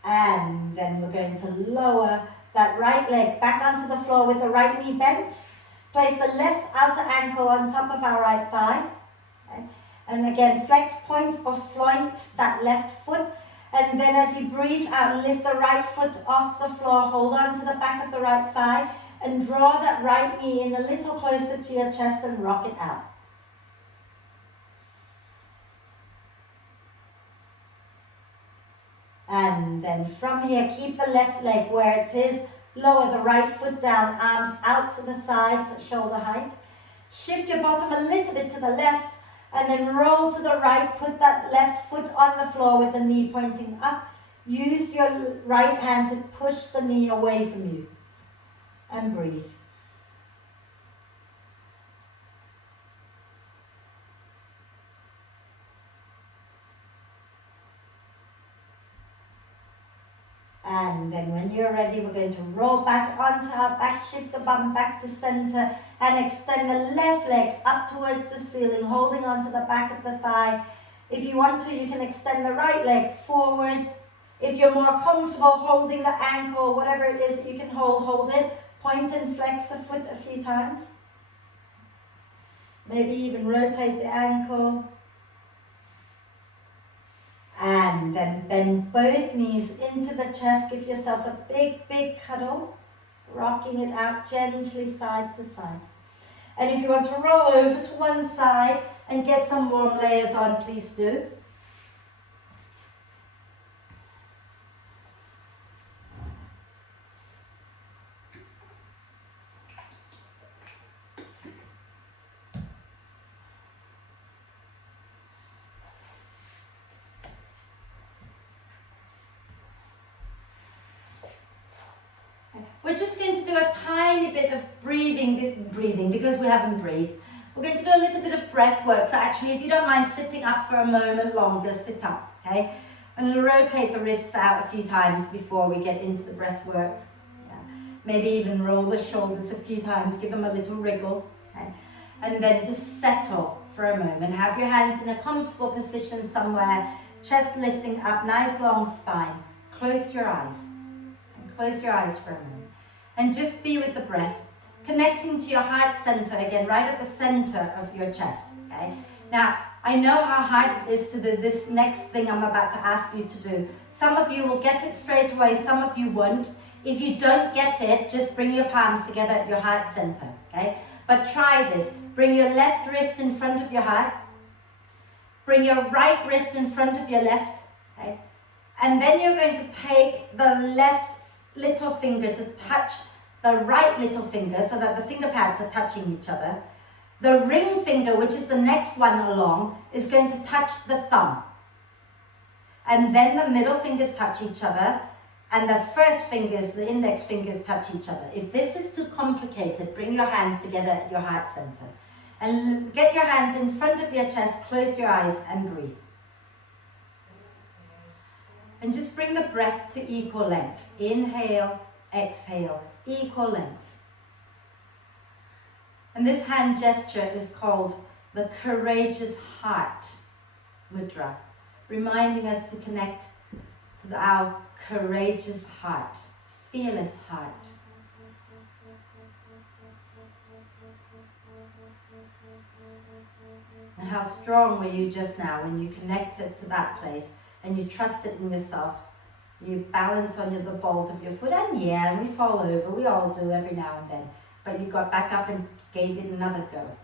And then we're going to lower that right leg back onto the floor with the right knee bent. Place the left outer ankle on top of our right thigh. Okay. And again, flex, point or floint that left foot. And then as you breathe out, lift the right foot off the floor. Hold on to the back of the right thigh and draw that right knee in a little closer to your chest and rock it out. And then from here, keep the left leg where it is. Lower the right foot down, arms out to the sides at shoulder height. Shift your bottom a little bit to the left and then roll to the right. Put that left foot on the floor with the knee pointing up. Use your right hand to push the knee away from you. And breathe. And then when you're ready, we're going to roll back onto our back, shift the bum back to center, and extend the left leg up towards the ceiling, holding onto the back of the thigh. If you want to, you can extend the right leg forward. If you're more comfortable holding the ankle, whatever it is that you can hold it. Point and flex the foot a few times. Maybe even rotate the ankle. And then bend both knees into the chest. Give yourself a big, big cuddle. Rocking it out gently side to side. And if you want to roll over to one side and get some warm layers on, please do. We're just going to do a tiny bit of breathing because we haven't breathed. We're going to do a little bit of breath work. So actually, if you don't mind sitting up for a moment longer, sit up, okay? I'm going to rotate the wrists out a few times before we get into the breath work. Yeah. Maybe even roll the shoulders a few times, give them a little wriggle, okay? And then just settle for a moment. Have your hands in a comfortable position somewhere, chest lifting up, nice long spine. Close your eyes. Close your eyes for a moment and just be with the breath, connecting to your heart center again, right at the center of your chest, okay? Now, I know how hard it is to do this next thing I'm about to ask you to do. Some of you will get it straight away, some of you won't. If you don't get it, just bring your palms together at your heart center, okay? But try this. Bring your left wrist in front of your heart. Bring your right wrist in front of your left, okay? And then you're going to take the left little finger to touch the right little finger so that the finger pads are touching each other. The ring finger, which is the next one along, is going to touch the thumb. And then the middle fingers touch each other, and the first fingers, the index fingers, touch each other. If this is too complicated, bring your hands together at your heart center. And get your hands in front of your chest, close your eyes and breathe. And just bring the breath to equal length. Inhale, exhale, equal length. And this hand gesture is called the courageous heart mudra, reminding us to connect to our courageous heart, fearless heart. And how strong were you just now when you connected to that place and you trusted in yourself. You balance on the balls of your foot, and we fall over, we all do every now and then. But you got back up and gave it another go.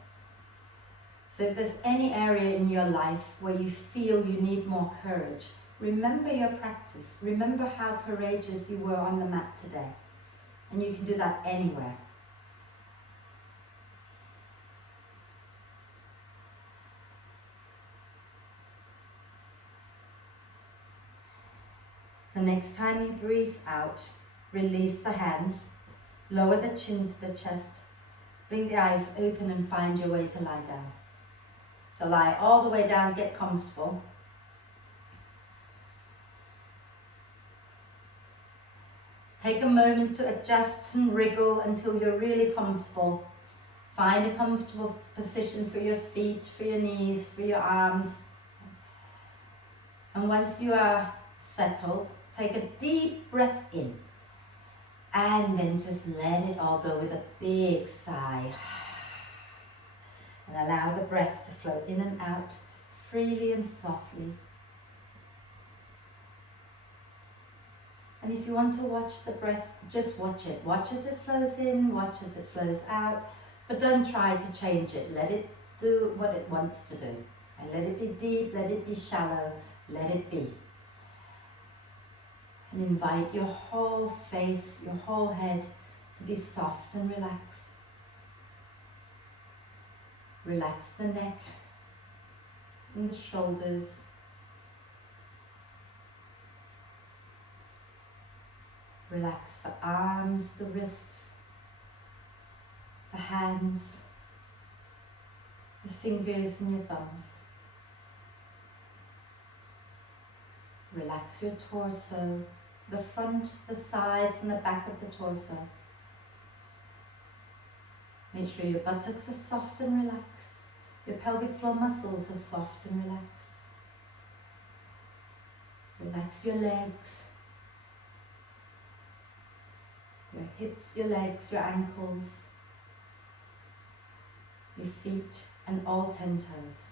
So if there's any area in your life where you feel you need more courage, remember your practice. Remember how courageous you were on the mat today. And you can do that anywhere. The next time you breathe out, release the hands, lower the chin to the chest, bring the eyes open and find your way to lie down. So lie all the way down, get comfortable. Take a moment to adjust and wriggle until you're really comfortable. Find a comfortable position for your feet, for your knees, for your arms. And once you are settled, take a deep breath in. And then just let it all go with a big sigh. And allow the breath to flow in and out freely and softly. And if you want to watch the breath, just watch it. Watch as it flows in, watch as it flows out. But don't try to change it. Let it do what it wants to do. And let it be deep, let it be shallow, let it be. And invite your whole face, your whole head to be soft and relaxed. Relax the neck and the shoulders. Relax the arms, the wrists, the hands, the fingers and your thumbs. Relax your torso, the front, the sides and the back of the torso. Make sure your buttocks are soft and relaxed. Your pelvic floor muscles are soft and relaxed. Relax your legs, your hips, your legs, your ankles, your feet and all 10 toes.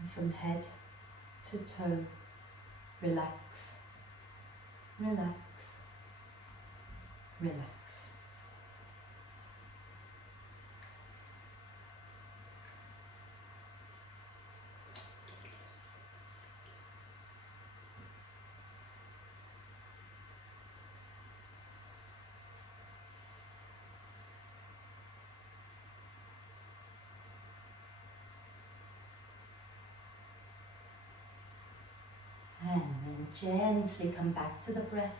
And from head to toe, relax, relax, relax. And then gently come back to the breath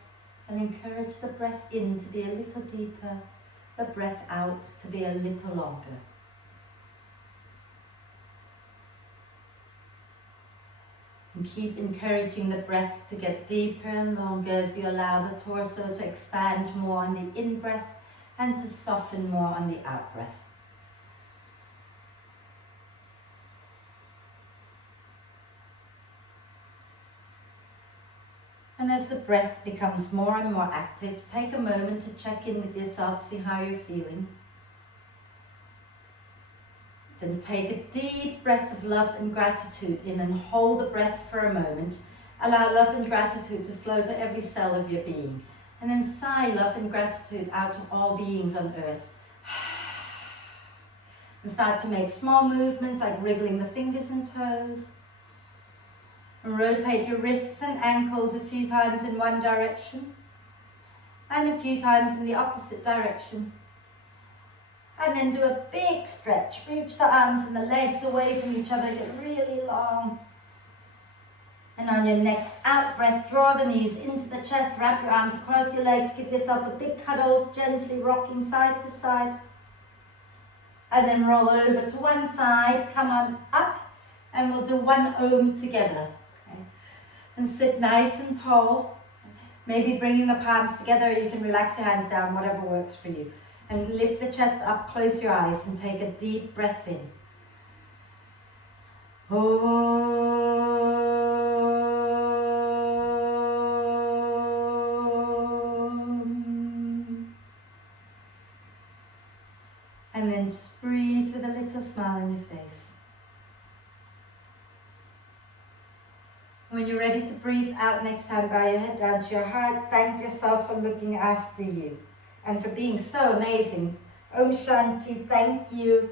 and encourage the breath in to be a little deeper, the breath out to be a little longer. And keep encouraging the breath to get deeper and longer as you allow the torso to expand more on the in-breath and to soften more on the out-breath. And as the breath becomes more and more active, take a moment to check in with yourself, see how you're feeling. If Then take a deep breath of love and gratitude in and hold the breath for a moment. Allow love and gratitude to flow to every cell of your being. And then sigh love and gratitude out to all beings on earth. And start to make small movements like wriggling the fingers and toes. And rotate your wrists and ankles a few times in one direction and a few times in the opposite direction. And then do a big stretch. Reach the arms and the legs away from each other, get really long. And on your next out breath, draw the knees into the chest, wrap your arms across your legs, give yourself a big cuddle, gently rocking side to side. And then roll over to one side, come on up, and we'll do one Om together. Okay. And sit nice and tall, maybe bringing the palms together, or you can relax your hands down, whatever works for you. And lift the chest up, close your eyes, and take a deep breath in. And then just breathe with a little smile on your face. When you're ready to breathe out next time, bow your head down to your heart. Thank yourself for looking after you and for being so amazing. Om Shanti, thank you.